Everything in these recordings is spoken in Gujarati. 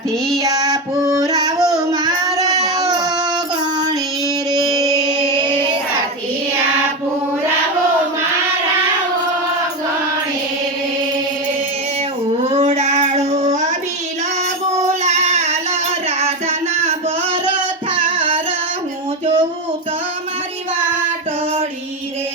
સાથિયા પુરાવો મારા ગણે રે સાથિયા પુરાવો મારા ગણે રે ઉડાડો અબીલ ગુલાલ રાધાના બરથાર હું જોઉં તમારી વાટડી રે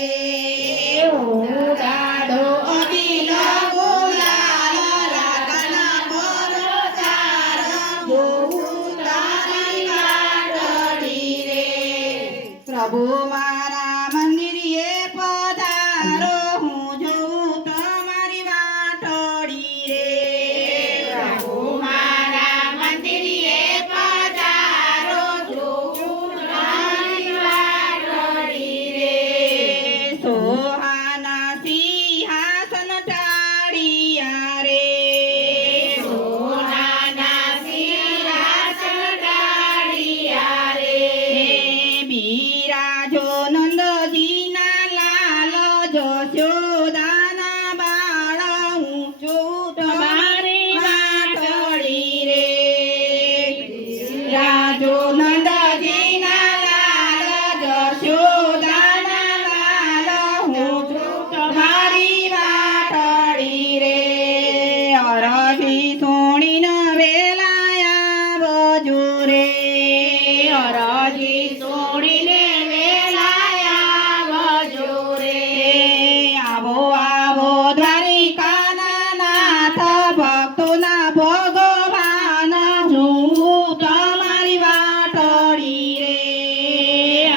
ઉડાડો અબીલ ગુલાલ રાધાના બરથાર જોઉં તારી વાટડી રે પ્રભુ મારા મંદિરે પધારો હું જોઉં તમારી વાટડી રે પ્રભુ મારા મંદિરે પધારો જોઉં તારી વાટડી રે સોહાના સિંહાસન ટાળિયા રે સોનાના સિંહાસન ડાળિયા રે બિરાજો નંદજીના લાલ જશોદાના બાળ હું જોઉં તમારી વાટડી રે બિરાજો નંદજીના લાલ જશોદાના લાલ હું જોઉં તમારી વાટડી રે અરજી સોણીન વેલાયા બજુ રે અરજી સોડીને વેલાયા વજો રે આવો આવો દ્વારિકાના નાથ ભક્તોના ભગવાન હું તમારી વાટડી રે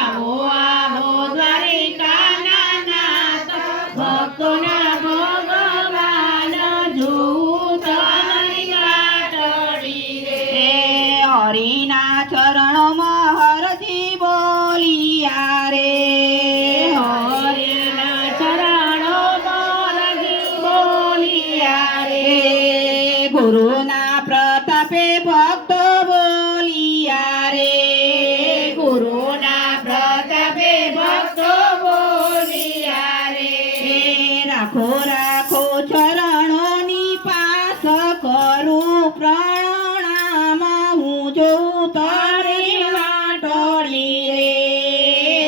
આવો આવો દ્વારિકાના નાથ ભક્તોના ભગવાન જોઉં તમારી વાટડી રે હરિના ચરણોમાં હરજી બોલિયા રે હરિના ચરણો મોરજી બોલિયા રે ગુરુના પ્રતાપે ભક્તો બોલિયા રે ગુરુના પ્રતાપે ભક્તો બોલિયા રે રાખો રાખો ચરણોની પાસ કરું પ્રણામ હું જોઉં તારી વાટડી રે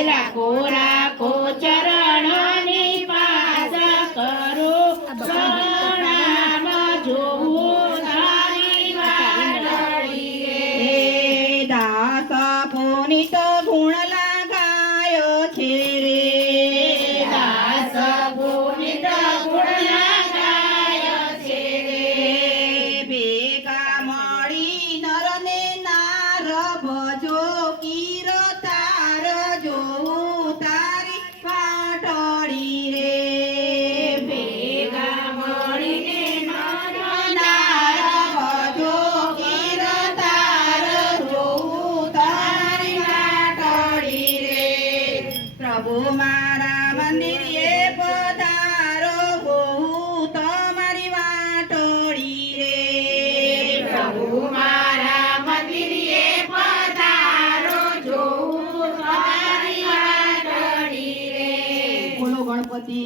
રાખો રાખો ચરણોની પાસ કરો પ્રણામ જોઉં તારી વાટડી રે દાસ પુનિત ગુણ લગાયો છે રે દાસ પુનિત ગુણ લગાયો છે રે ભેગા મળી નરને નાર ભજો કીર્તાર જોઉં તારી વાટડી રે ભેગા મળીને નાર ભજો કીર્તાર જોઉં તારી વાટડી રે પ્રભુ મારા મંદિરે પધારો હું તમારી વાટડી રે પ્રભુ મારા મંદિરે પધારો જોઉં તમારી વાટડી રે બોલો ગણપતિ